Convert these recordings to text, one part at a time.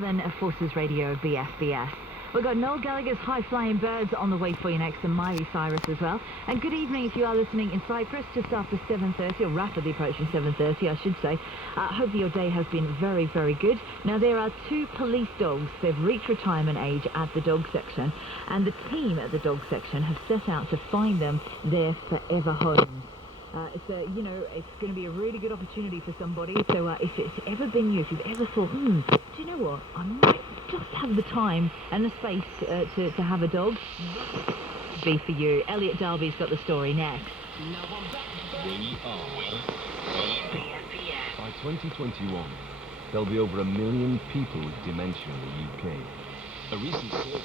7 of Forces Radio BFBS. We've got Noel Gallagher's High Flying Birds on the way for you next, and Miley Cyrus as well. And good evening if you are listening in Cyprus, just after 7:30, or rapidly approaching 7:30, I should say. Hopefully your day has been very, very good. Now, there are 2 police dogs. They've reached retirement age at the dog section, and the team at the dog section have set out to find them their forever homes. It's going to be a really good opportunity for somebody. So if it's ever been you, if you've ever thought, do you know what, I might just have the time and the space to have a dog, be for you. Elliot Darby's got the story next. We are BFBS. By 2021, there'll be over 1 million people with dementia in the UK. A recent survey.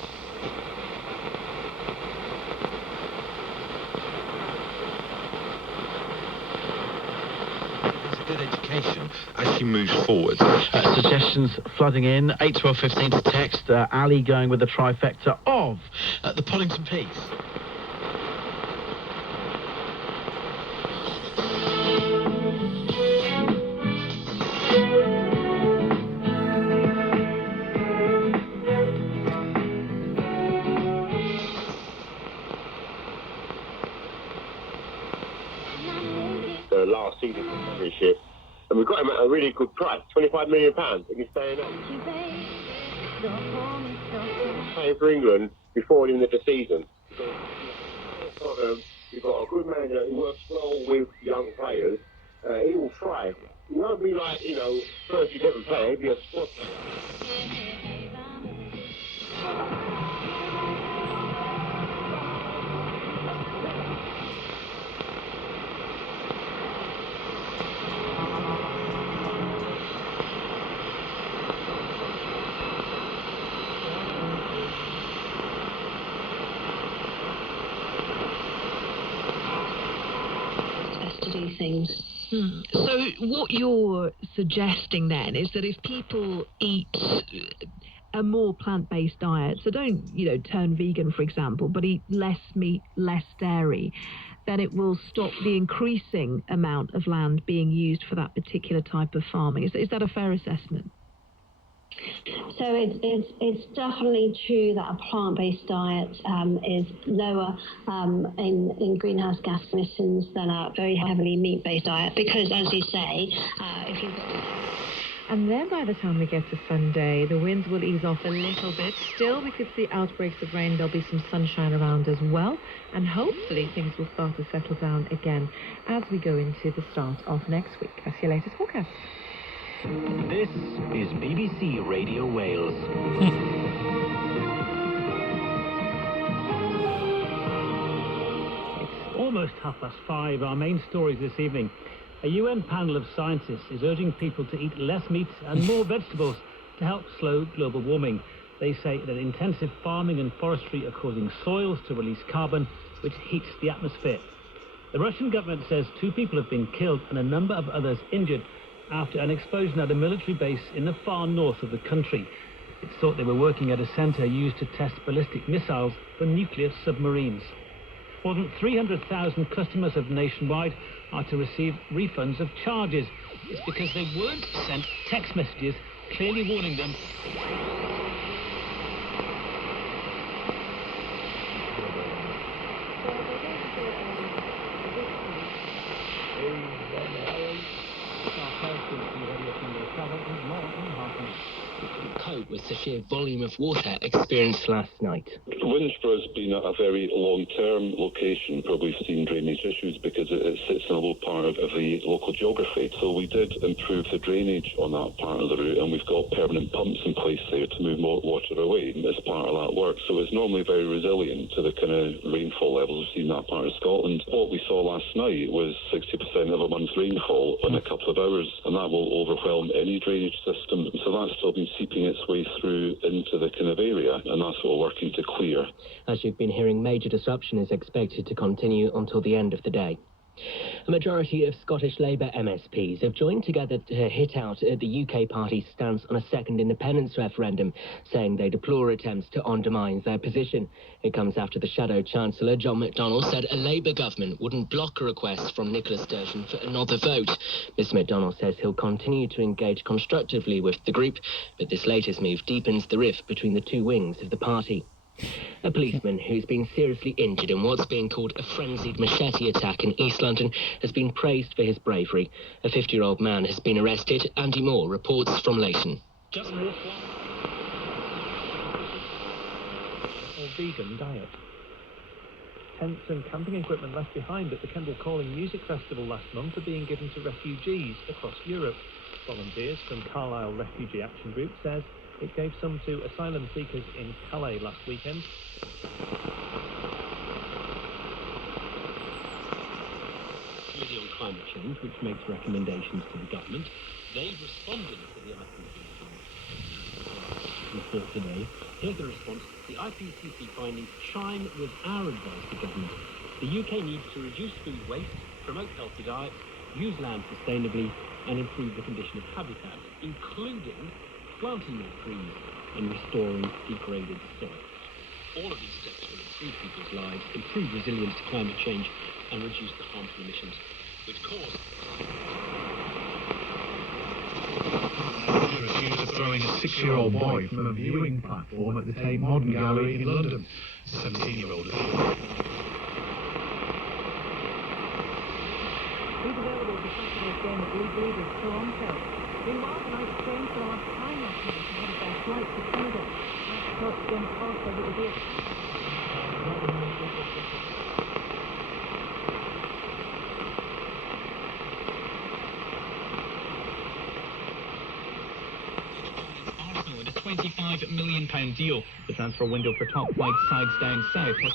Education as she moves forward. Suggestions flooding in. 8, 12, 15 to text. Ali going with the trifecta of the Pollington piece. The last season championship, and we got him at a really good price, £25 million, and he's staying on. Playing for England before the end of the season. We've got a good manager who works well with young players. He will thrive. He won't be like, first 11 player, he'll be a squad player. To do things. So what you're suggesting then is that if people eat a more plant-based diet, so don't, turn vegan, for example, but eat less meat, less dairy, then it will stop the increasing amount of land being used for that particular type of farming. Is that a fair assessment? So it's definitely true that a plant-based diet is lower in greenhouse gas emissions than a very heavily meat-based diet, because, as you say, if you've got... And then by the time we get to Sunday, the winds will ease off a little bit. Still, we could see outbreaks of rain. There'll be some sunshine around as well. And hopefully things will start to settle down again as we go into the start of next week. That's your latest forecast. This is BBC Radio Wales. It's almost 5:30. Our main stories this evening. A UN panel of scientists is urging people to eat less meat and more vegetables to help slow global warming. They say that intensive farming and forestry are causing soils to release carbon, which heats the atmosphere. The Russian government says 2 people have been killed and a number of others injured after an explosion at a military base in the far north of the country. It's thought they were working at a centre used to test ballistic missiles for nuclear submarines. More than 300,000 customers of Nationwide are to receive refunds of charges. It's because they weren't sent text messages clearly warning them. Cope with the sheer volume of water experienced last night. Windsborough has been a very long-term location where we've seen drainage issues because it sits in a low part of the local geography. So we did improve the drainage on that part of the route, and we've got permanent pumps in place there to move more water away as part of that work. So it's normally very resilient to the kind of rainfall levels we've seen in that part of Scotland. What we saw last night was 60% of a month's rainfall in a couple of hours, and that will overwhelm any drainage system. So that's still been seeping its way through into the kind of area, and that's what we're working to clear. As you've been hearing, major disruption is expected to continue until the end of the day. A majority of Scottish Labour MSPs have joined together to hit out the UK party's stance on a second independence referendum, saying they deplore attempts to undermine their position. It comes after the Shadow Chancellor, John McDonnell, said a Labour government wouldn't block a request from Nicola Sturgeon for another vote. Mr McDonnell says he'll continue to engage constructively with the group, but this latest move deepens the rift between the two wings of the party. A policeman who's been seriously injured in what's being called a frenzied machete attack in East London has been praised for his bravery. A 50-year-old man has been arrested. Andy Moore reports from Leighton. Just or vegan diet. Tents and camping equipment left behind at the Kendal Calling Music Festival last month are being given to refugees across Europe. Volunteers from Carlisle Refugee Action Group says it gave some to asylum seekers in Calais last weekend. Committee on Climate Change, which makes recommendations to the government, they've responded to the IPCC report today. Here's the response. The IPCC findings chime with our advice to government. The UK needs to reduce food waste, promote healthy diets, use land sustainably, and improve the condition of habitats, including planting more trees and restoring degraded soil. All of these steps will improve people's lives, improve resilience to climate change, and reduce the harmful emissions which cause... Accused of throwing a 6-year-old boy from a viewing platform at the Tate Modern Gallery in London. 17-year-old He's available for Saturday's game at League Leaders Toronto. Meanwhile, tonight's train for last time last night ahead of their flight to Canada. That's Glenn Carter will be Arsenal with a £25 million deal. The transfer window for top flight sides down south was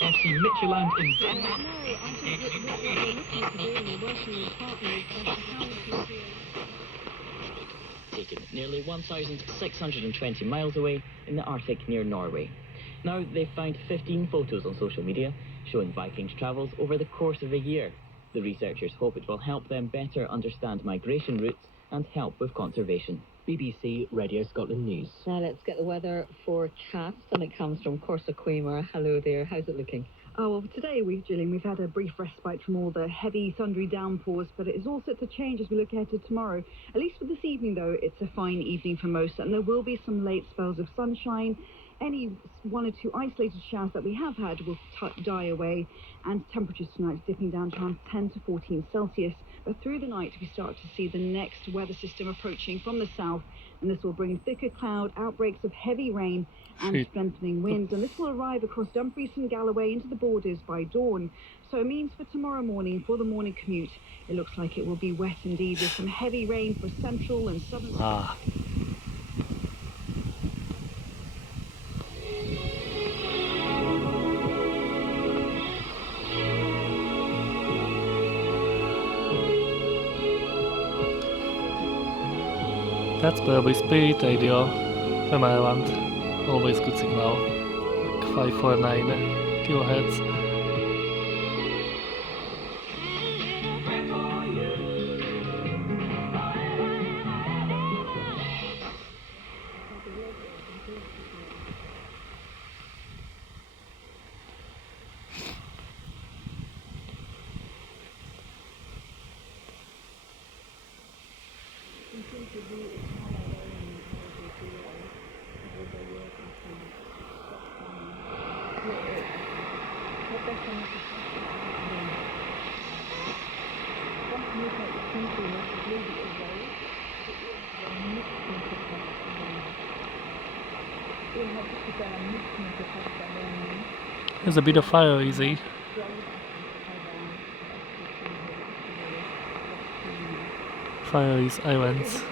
FC Midtjylland in Denmark. Taken nearly 1,620 miles away in the Arctic near Norway. Now they've found 15 photos on social media showing Vikings' travels over the course of a year. The researchers hope it will help them better understand migration routes and help with conservation. BBC Radio Scotland News. Now let's get the weather forecast, and it comes from Corsa Quemer. Hello there, how's it looking? Oh, well, today, Gillian, we've had a brief respite from all the heavy, thundery downpours, but it is all set to change as we look ahead to tomorrow. At least for this evening, though, it's a fine evening for most, and there will be some late spells of sunshine. Any one or two isolated showers that we have had will die away, and temperatures tonight dipping down to around 10 to 14 Celsius. But through the night, we start to see the next weather system approaching from the south, and this will bring thicker cloud, outbreaks of heavy rain, and strengthening winds. And this will arrive across Dumfries and Galloway into the borders by dawn. So it means for tomorrow morning, for the morning commute, it looks like it will be wet indeed, with some heavy rain for central and southern... That's probably Spirit Radio from Ireland. Always good signal. 549 kilohertz. There's a bit of fire, easy. Fire is islands.